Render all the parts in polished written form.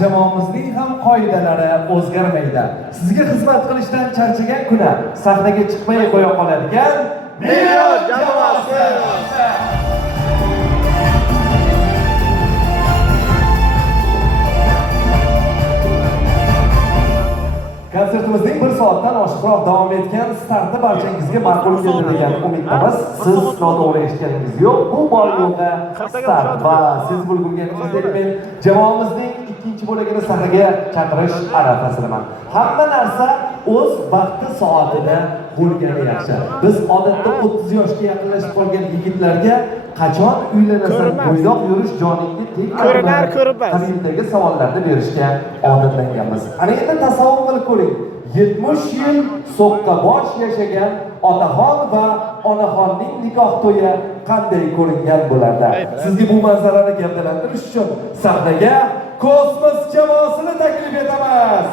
jamoamizning ham qoidalari o'zgarmaydi. Sizga xizmat qilishdan charchagan kuni sahnaga chiqmay qo'ya qoladigan Million jamoasi. Konsertimizning 1 soatdan oshiqroq davom etgan starti barchangizga ma'qul keldi degan umiddamiz. Siz noto'g'ri eshitganingiz yo'q. Bu bor yo'qda start va siz bo'lganingizda men jamoamizning ikkinchi bo'lagini sahnaga chaqirish arafasidaman. Hamma narsa o'z vaqti soatida bo'lgani yaxshi. Biz odatda 30 yoshga yaqinlashib qolgan yigitlarga qachon uylanasan, bo'ydoq yurish joningga tegadi qabilidagi savollarni berishga odatlanganmiz. Ana endi tasavvur qilib ko'ring. 70 yil so'qqabosh yashagan otaxon va onaxonning nikoh to'yi qanday ko'ringan bo'lardi? Sizga bu manzarani gavdalantirish uchun sahnaga Kosmos jamoasini taklif etamiz.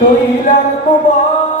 To'ylar muborak.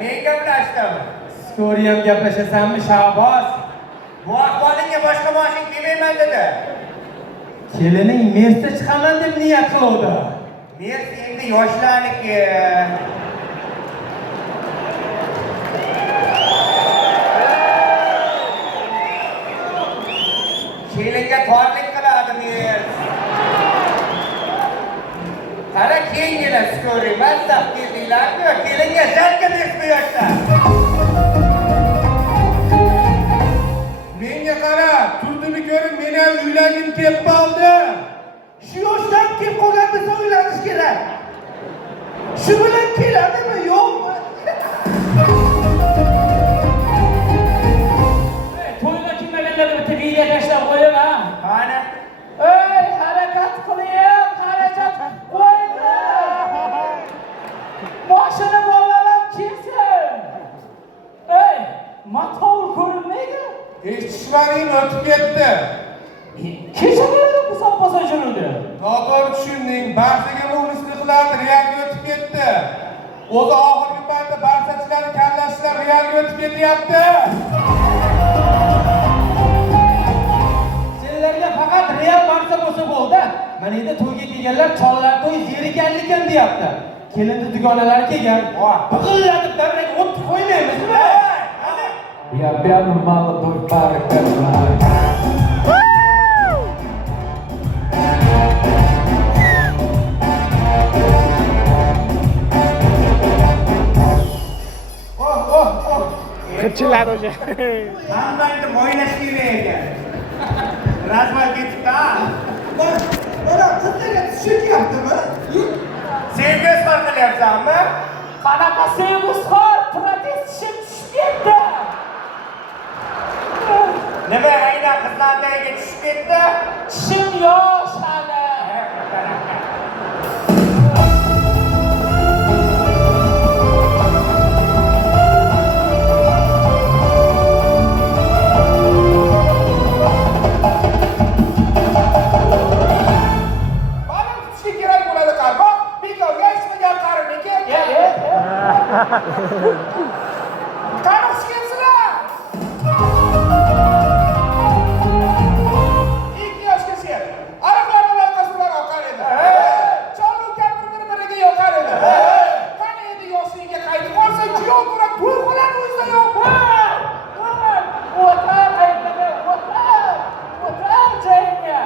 Men gaplashdim. Ko'riyam gaplashasanmi Shahboz? Bu ahvolingga boshqa mashin kelmayman dedi. Kelining Mercedes chiqaman deb niyat qildi. Mercedes endi yoshlarniki. Kelinga torlik qiladi Mercedes. Qara kengina skori, mazza qildinglarmi? Kelinga sharqa deb qo'yashlar. Menga qara, turdini ko'rib, meni ham uylangim kelib qoldi. Shu yoshdan kelib qolgan desa uylanish kerak. Shu bilan keladimi, yo'qmi? To'yga kelmaganlarni bitta video tashlab qo'yaman. Qani? Ey, harakat qiling, harakat qo'ying. Mashina bolalar kelsin. Ey, motor ko'rinmaydi. Eshitishmaring o'tib ketdi. Kechagina bu sopasa yurdi. Noto'g'ri tushunding. Barchaga munislik qiladi, realga o'tib ketdi. O'zi oxirgi paytda barchachilarni kallashlar realga o'tib ketyapti. Senlarga faqat real barcha bo'lsa bo'ldi. Mana endi to'yga kelganlar chollar to'y zerikanlikan deyapti. Kelinni dugonalar kelgan. Biqillatib davraga o't qo'ymaymizmi? Я пьяный молодой парень. Kırçılar hoca. Hammani mo'ynash kerak ekan. Razval ketibdi. Mana qizlarga tushishyaptimi? Sevgi izhor qilyapsanmi? Qanaqa sevgi izhor? Protest tishim tushib ketdi. Nima aynan qizlarga tushib ketdi? Tishim yosh hali. Qanaqa kelsizlar? 2 yoshga sen. Ariqlarni loyqasidan oqar edi. Cholu kampir bir-biriga yoqar edi. Qani endi yoshligiga qaytib qolsa, kuyov turib to'y qiladi o'zida yo'qmi? O'tar joyingga.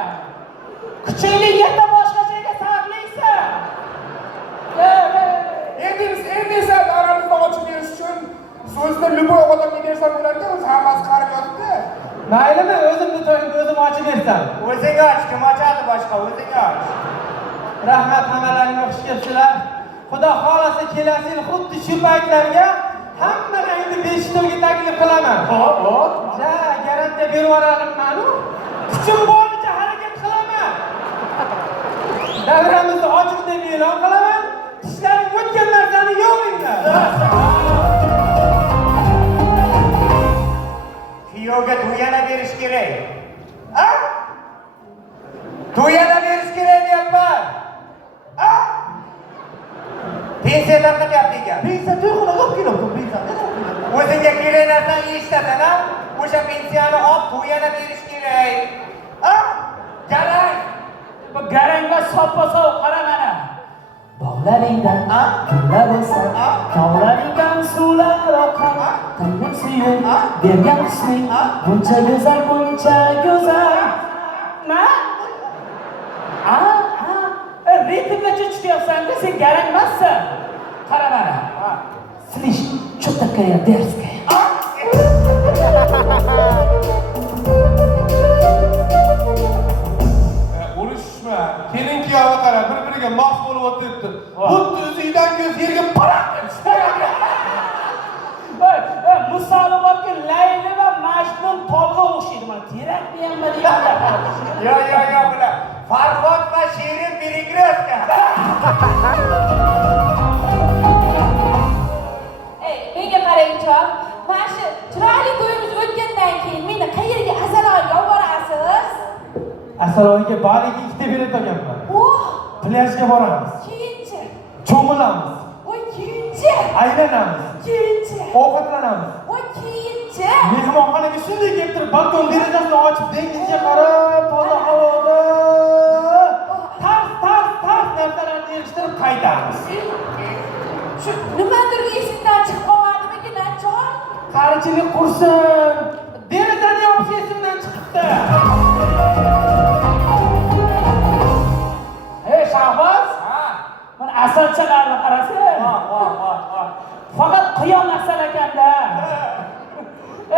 Kuchingni yerda boshqa joyga sarflaysan. Endi esa aramizda ochib berish uchun so'zni любой odamga bersam bo'lardi, o'zi hammasi qarib yotibdi. Maylimi, o'zimni to'yimni o'zim ochib bersam. O'zing och, kim ochadi boshqa o'zing yosh. Rahmat hammalaringga xush kelibsizlar. Xudo xolasa kelasi yil xuddi shu paytlarga hammalaringni Beshikto'yga taklif qilaman. Hop. Ja, garantiya berib yuboraman-u. Kuchim boricha harakat qilaman. Davramizni ochiq deb e'lon qilaman. Tishlaring o'tgan narsani yo'qinglar. Kuyovga to'yana berish kerak. A? To'yana berish kerak deyapman. A? Pensiya tarqatyapti ekan. Pensiya to'yxonaga olib kelibdi, pensiya. O'zingga kerak narsani eshitasan, a? O'sha pensiyani olib to'yana berish kerak. A? Garang. Bu garang va soppa-sov qara mana. Bog'laringdan gullar o'sar, tog'laringdan suvlar oqar. Tangrim suyib bergan husning buncha go'zal, buncha go'zal. Ma? Ritmga chiqyapsan-da, sen garang emassan. Qara mana. Слышь, что такая дерзкая? Urushma. Kelin kuyovga qara, bir-biriga mos bo'lib o'tiribdi. Xuddi o'zidan ko'z yerga paraq Misoli borki, Layli va Majnun tolga o'xshaydi. Mana terakni ham deganlar. Yo, bular. Farhod va Shirin birikroska. Menga qarang-chi, mana shu chiroyli to'yimiz o'tgandan keyin meni qayerga Asaloyga olib borasiz? Asaloyga baliga ikkita bilet olganman. Plyajga boramiz. Keyinchi. Cho'milamiz. Voy keyinchi. Aylanamiz. Keyinchi. Ovqatlanamiz. Voy keyinchi. Mehmonxonaga shunday kelib turib, balkon derazasini ochib, dengizga qarab, toza havoda tars narsalarni yig'ishtirib qaytamiz. Shu nimadir esingdan chiqib qolmadimikin, Nachon? Qarichilik qursin. Derazani yopish esimdan chiqibdi. Ey Shahboz, mana asalchalarni qarasang. Faqat qiyon narsalar ekanda.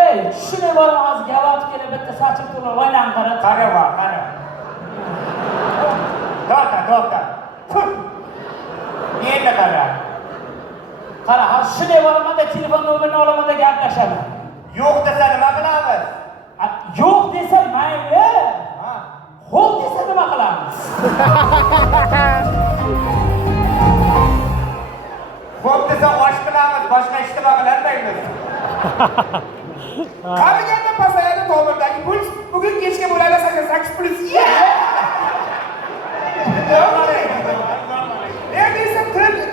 Ey, shuni bolam hozir galot kelib bitta sochib turib o'ynam qara. Qara. To'xta. Endi qara. Qara, hozir shunday bo'lamanda telefon nomerini olamanda gaplashaman. Yo'q desa nima qilamiz? Yo'q desa mayli. Xo'p desa nima qilamiz? Xo'p desa osh qilamiz, boshqa ish nima qilolmaymiz. Qaraganda pasayadi tomirdagi puls, bugun kechga bo'ladi 88 puls. Endi esa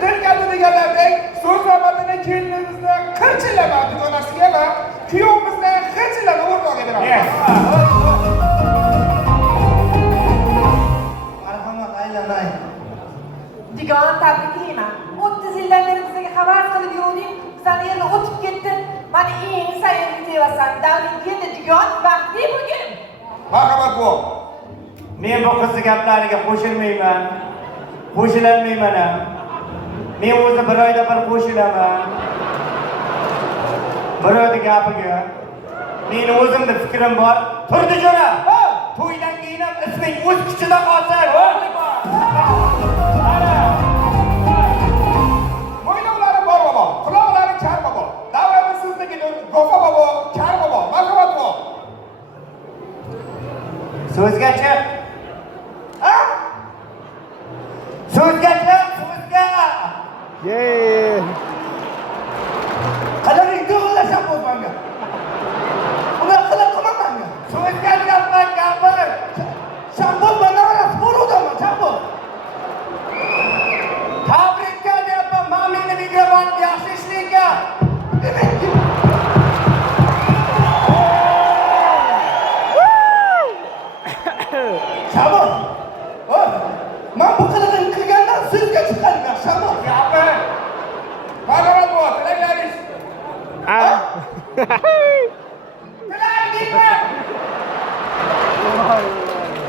til kaldi deganlardek so'z ramatini kelinimizni qirchilama dugonasiga va kuyovimizni qirchilama o'rtog'iga beramiz. Marhamat, aylanay. Digon tabriklayman. 30 yildan beri bizga havas qilib yuruvding, bizani yerni o'tib ketdi. Mana eng sayyorga tevasan. Davring keldi Digon, baxtli bugun. Marhamat bu. Men bu qiz gaplariga qo'shilmayman. Qo'shilolmayman ham. Men o'zi bir oyda bir qo'shilaman. Bir oyda gapiga. Meni o'zimda fikrim bor. Turdijo'na. To'ydan keyin ham isming o'z kuchida qolsin. Mo'ylovlari bor bobo, quloqlari kar bobo. Davramiz siznikidir. Go'fa bobo, kar bobo. Marhamat bobo. So'zgacha. So'zga. Qadaring to'g'rilasham bo'lmanga. Ular qilib qilmamanga. So'zga gapir. Shambol manora sporuvdaman, shambol. Tabrikka deyapman, men meni mikrofon yaxshi ishlaykan. Shambol. Men bu qilig'ini qilgandan so'zga chiqargan, shambol. Gapir. Marhamat bu, tilaklaringiz. Tilaklaringiz.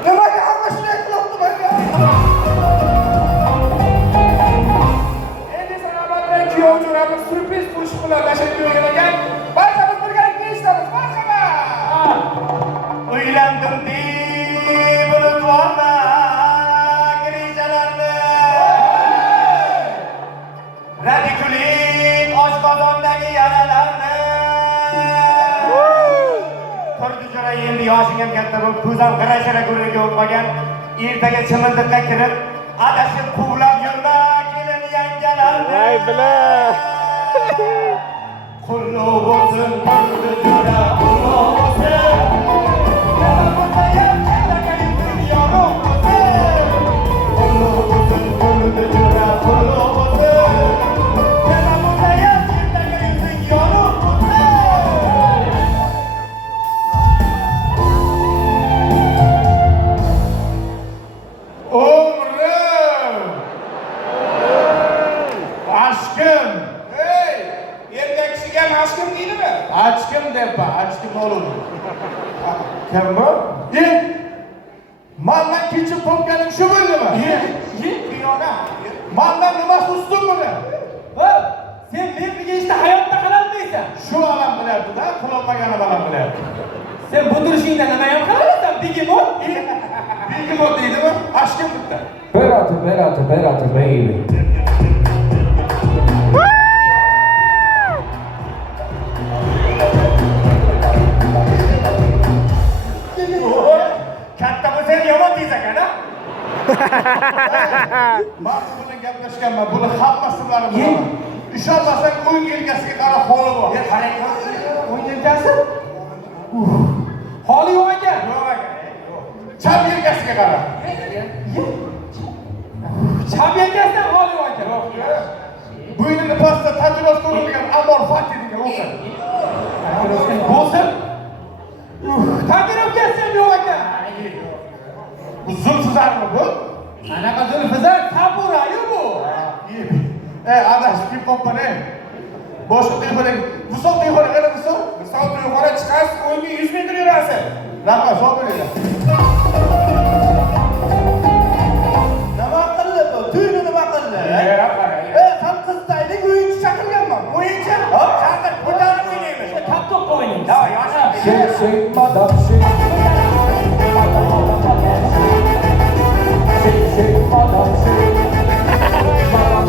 Nimaga hamma shunday qilyapti menga? Endi sanobatdan kuyov jo'ramiz surpriz qo'shiq bilan tashakkur ekan. Barchamiz birgalikda eshitamiz. Marhamat. Uylandim deb unutvorma. ko'zam g'ira-shira go'riga o'tmagan. Ertaga chimildiqqa kirib, adashib quvlab yurma kelin yangalarni. Ay bila. Qulluq bo'lsin, qulluq jura, qulluq bo'lsin. Achkim debba, achkim olur. Kim bu? Mandan keçip topganing shu bo'ldimi? Piyona. Mandan nimasi ustun buni? Sen men bilishda hayotda qilolmaysan. Shu olam bilyapti-da, qilolmagani bilan bilyapti. Sen bu turishingda nima ham qilasan? Bigimot? Bigimot deydimi? Achkim bitta. Berati, baby. Katta bo'lsang yomon deysan-a? Men bu bilan gaplashganman. Buni hammasi bilan bilaman. Ishonmasang o'ng yelkasiga qarab holi bor. O'ng yelkasi? Holi yo'q ekan. Yo'q ekan. Chap yelkasiga qarab. Chap yelkasidan holi yo'q ekan. Bo'ynini pastda tatuirovka urilgan Amor Fatih degan o'qi. Bo'lsin. Tatuirovkasi ham yo'q ekan. Bu zulfizarmi bu? Anaqa zulfizar tapurayu bu. Adash kim qo'ppane? Boshqa to'yxona, Musoq to'yxona qana Musoq? Misol to'yxona chiqasiz, o'yinga 100 metr yurasiz. Rahmat, sog' bo'ling. Nima qildi bu? To'yni nima qildi? Sen qizdaylik o'yinchi chaqirganman. O'yinchi? Hop, chaqir, ko'tarib o'ynaymiz. Kaptoqqa o'ynaymiz. Davay, yosh. Shake, madam, shake. Shake, madam, shake. Madam,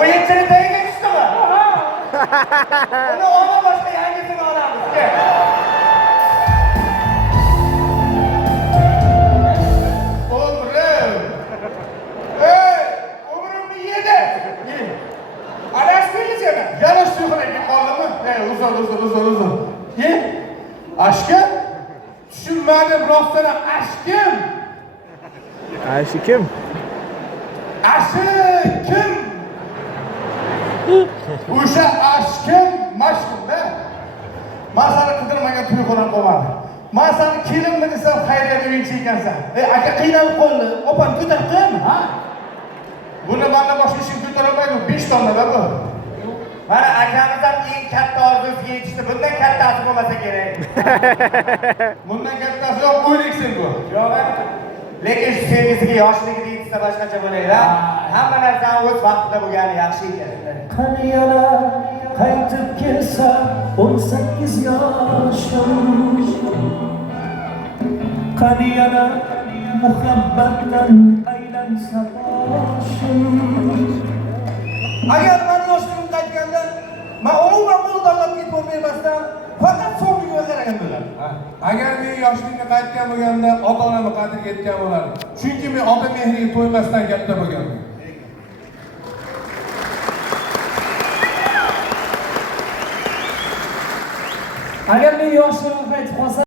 O'yinchini tagiga tushdimi? Uni ona boshqa yangisini olamiz. Umrimni yedi. Adashmaydi seni. Yarash to'yxonaga qoldimi? Uzr. Ashkim? Tushunmadim, rostdan ashkim. Ashi kim? Ashkim. O'sha ashkim mashhurda. Men seni qidirmagan to'yxona qo'ymadim. Men seni kelinmi desam xayriyat o'yinchi ekansan. Aka qiynalib qoldi. Opam ko'tarib qo'yami? Ha? Buni mendan boshqa ishim ko'tarolmaydi, 5 tonnada bu. Mana akamizdan eng katta orzusiga yetishdi. Bundan kattasi bo'lmasa kerak. Bundan kattasi yo'q, o'ylaysan bu. Yo'q. Lekin shu sevgisiga yoshligida yetsa boshqacha bo'laydi. Hamma narsani o'z vaqtida bo'lgani yaxshi ekan. Qani yana qaytib kelsa 18 yoshim. Qani yana muhabbatdan aylansa boshim. Agar men yoshligim qaytganda, men umuman qo'ldan ketib bo'lmasdan faqat so'ngiga qaragan bo'lardim. Agar men yoshligimga qaytgan bo'lganda, ota-onamni qadriga yetgan bo'lardim. Chunki men ota mehriga to'ymasdan katta bo'lganman. Agar men yoshligimga qaytib qolsam